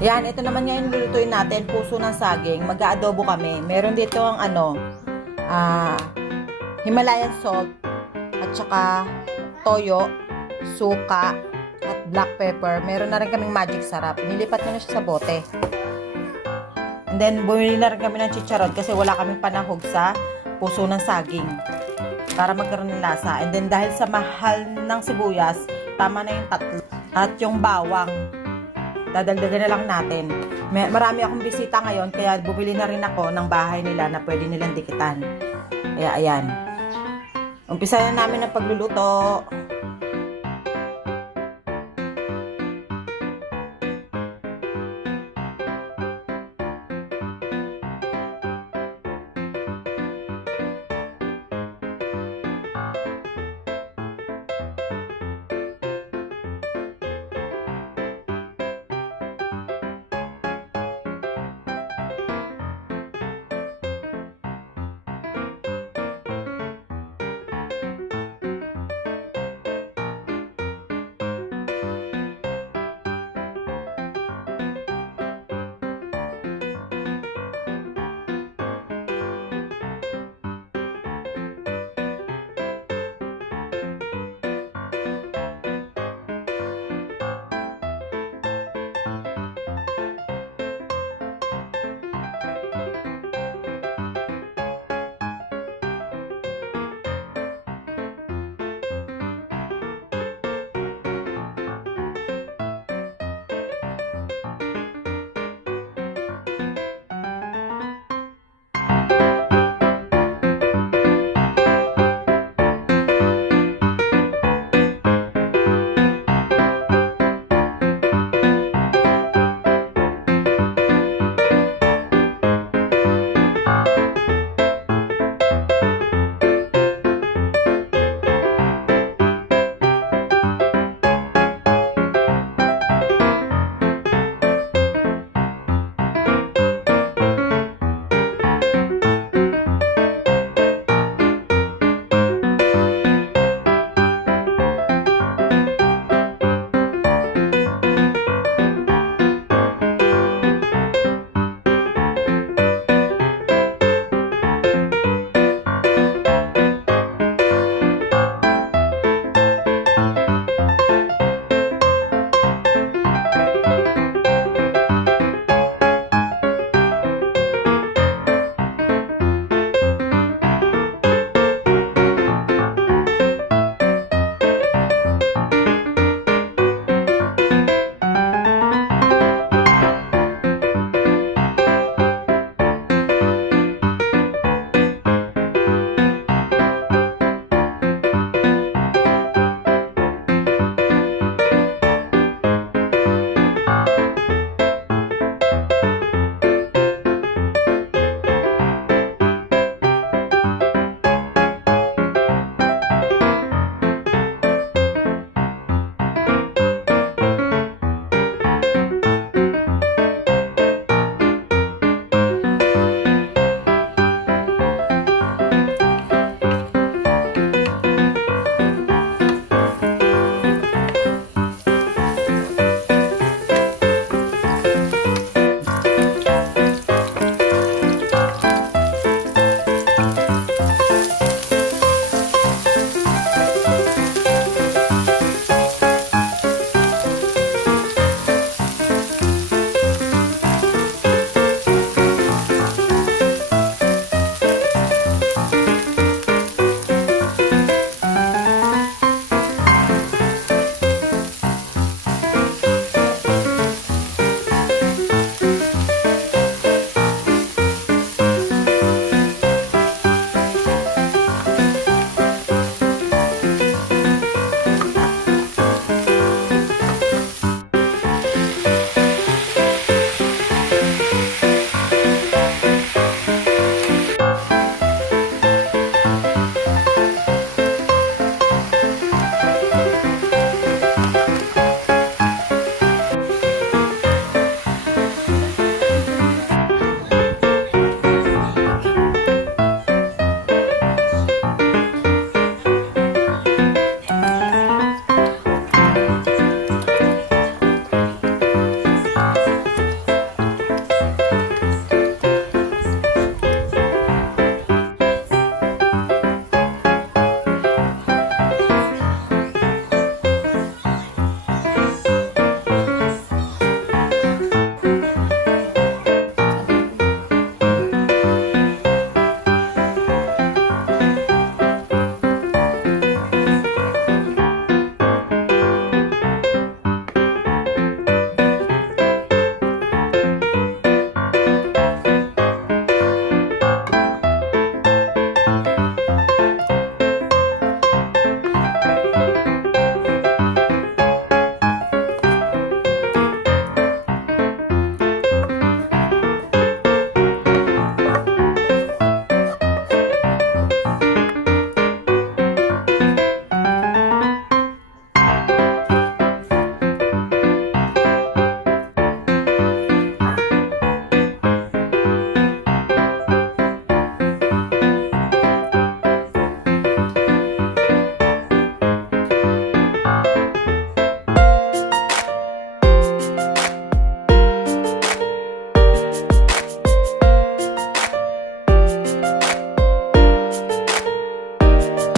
Yan, ito naman ngayon lulutuin natin, puso ng saging. Mag-aadobo kami. Meron dito ang Himalayan salt, at saka toyo, suka, at black pepper. Meron na rin kaming magic sarap. Nilipat ko na siya sa bote. And then, bumili na rin kami ng chitcharon kasi wala kaming panahog sa puso ng saging para magkaroon ng lasa. And then, dahil sa mahal ng sibuyas, tama na yung tatlo. At yung bawang, dadagdagan na lang natin. Marami akong bisita ngayon, kaya bumili na rin ako ng bahay nila na pwede nilang dikitan. Kaya, ayan. Umpisa na namin ang pagluluto.